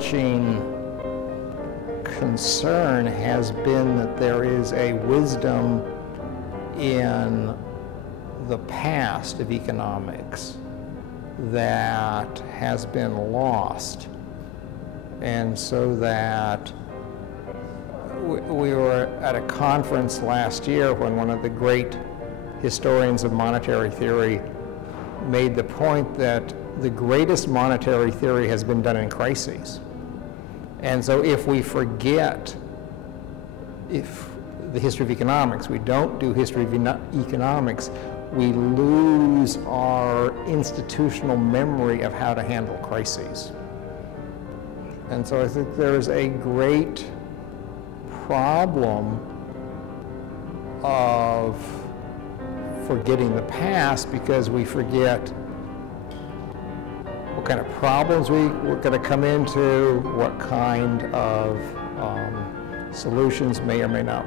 overarching concern has been that there is a wisdom in the past of economics that has been lost. And so that we were at a conference last year when one of the great historians of monetary theory made the point that the greatest monetary theory has been done in crises. And so if we forget the history of economics, we don't do history of economics, we lose our institutional memory of how to handle crises. And so I think there's a great problem of forgetting the past because we forget what kind of problems we're going to come into, what kind of solutions may or may not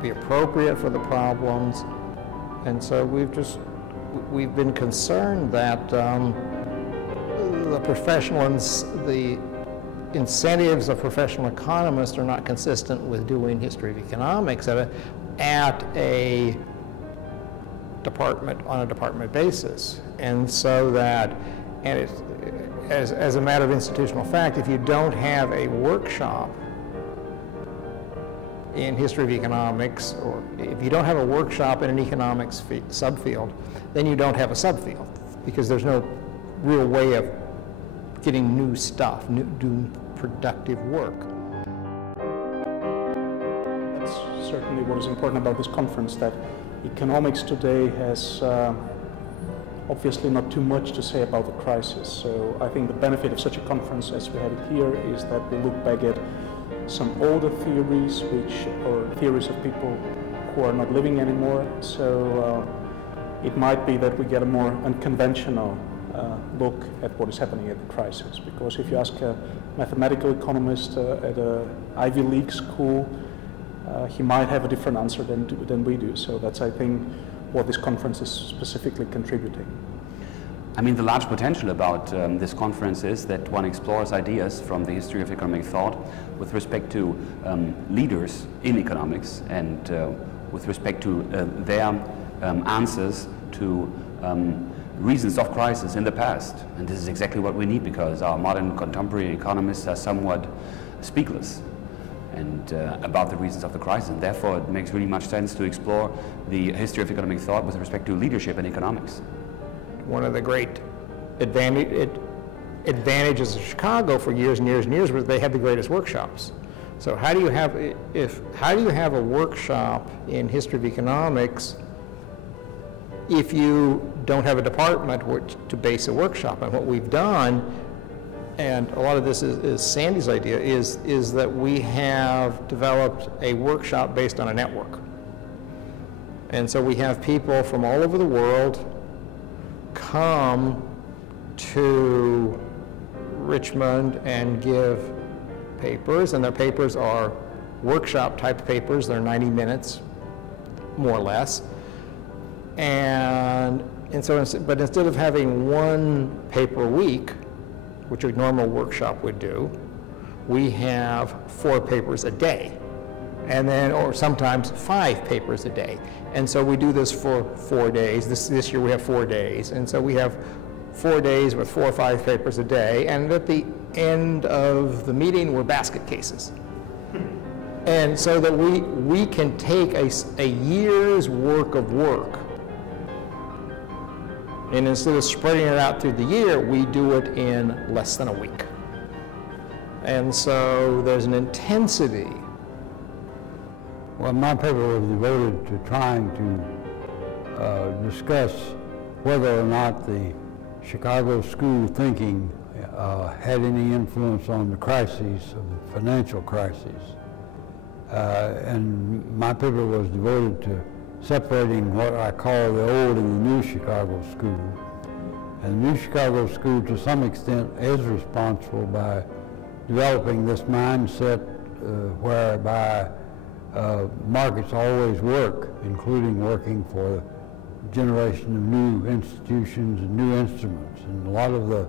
be appropriate for the problems. And so we've been concerned that the incentives of professional economists are not consistent with doing history of economics at a department, on a department basis. And so that, and it's, as a matter of institutional fact, if you don't have a workshop in history of economics, or if you don't have a workshop in an economics subfield, then you don't have a subfield, because there's no real way of getting new stuff, doing productive work. That's certainly what is important about this conference, that economics today has obviously not too much to say about the crisis. So I think the benefit of such a conference as we have it here is that we look back at some older theories, or theories of people who are not living anymore. So it might be that we get a more unconventional look at what is happening at the crisis. Because if you ask a mathematical economist at an Ivy League school, he might have a different answer than we do. So that's, I think, what this conference is specifically contributing. I mean, the large potential about this conference is that one explores ideas from the history of economic thought with respect to leaders in economics and with respect to their answers to reasons of crisis in the past. And this is exactly what we need, because our modern contemporary economists are somewhat speakless and about the reasons of the crisis, and therefore it makes really much sense to explore the history of economic thought with respect to leadership in economics. One of the great advantages of Chicago for years and years and years was they had the greatest workshops. So how do you have a workshop in history of economics if you don't have a department to base a workshop on? What we've done, and a lot of this is Sandy's idea, is that we have developed a workshop based on a network. And so we have people from all over the world come to Richmond and give papers, and their papers are workshop type papers. They're 90 minutes, more or less. And so, but instead of having one paper a week, which a normal workshop would do, we have 4 papers a day, and then, or sometimes 5 papers a day. And so we do this for 4 days. This year we have 4 days, and so we have 4 days with 4 or 5 papers a day, and at the end of the meeting we're basket cases. And so that we can take a year's work of work, and instead of spreading it out through the year, we do it in less than a week. And so there's an intensity. Well, my paper was devoted to trying to discuss whether or not the Chicago school thinking had any influence on the crises of the financial crises. And my paper was devoted to separating what I call the old and the new Chicago school. And the new Chicago school, to some extent, is responsible by developing this mindset whereby markets always work, including working for a generation of new institutions and new instruments. And a lot of the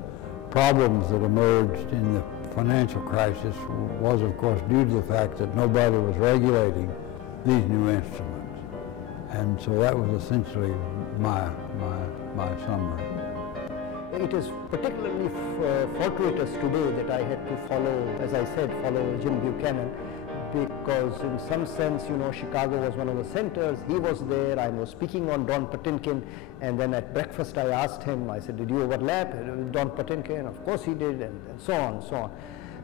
problems that emerged in the financial crisis was, of course, due to the fact that nobody was regulating these new instruments. And so that was essentially my summary. It is particularly fortuitous today that I had to follow, as I said, follow Jim Buchanan, because in some sense, you know, Chicago was one of the centers. He was there. I was speaking on Don Patinkin, and then at breakfast I asked him, I said, did you overlap with Don Patinkin? Of course he did, and so on, so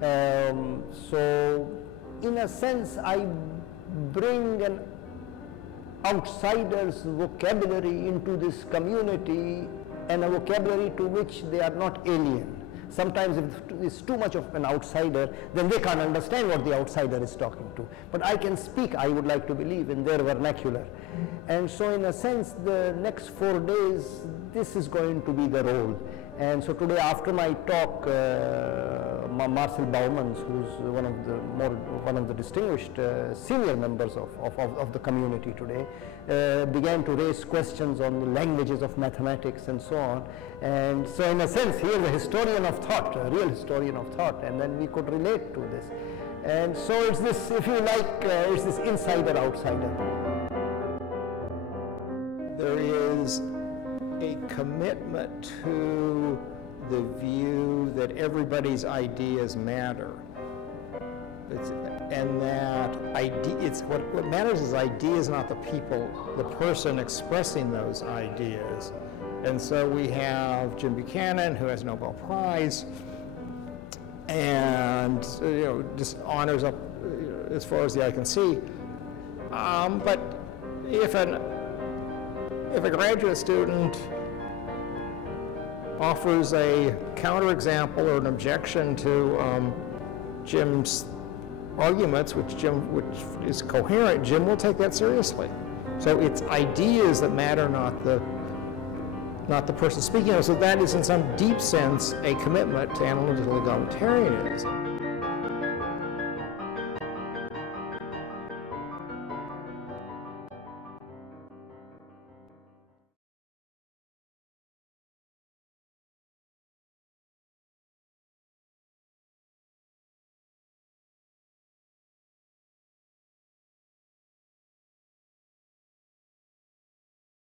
on. So in a sense, I bring an outsider's vocabulary into this community, and a vocabulary to which they are not alien. Sometimes if it's too much of an outsider, then they can't understand what the outsider is talking to. But I can speak, I would like to believe, in their vernacular. And so in a sense, the next 4 days, this is going to be the role. And so today after my talk, Marcel Baumans, who's one of the distinguished senior members of the community today, began to raise questions on the languages of mathematics and so on. And so in a sense, he is a historian of thought, a real historian of thought, and then we could relate to this. And so it's this, if you like, it's this insider-outsider. There is a commitment to the view that everybody's ideas matter. And that what matters is ideas, not the people, the person expressing those ideas. And so we have Jim Buchanan, who has a Nobel Prize, and just honors up as far as the eye can see. But if a graduate student offers a counterexample or an objection to Jim's arguments, which is coherent, Jim will take that seriously. So it's ideas that matter, not the person speaking. So that is, in some deep sense, a commitment to analytical egalitarianism.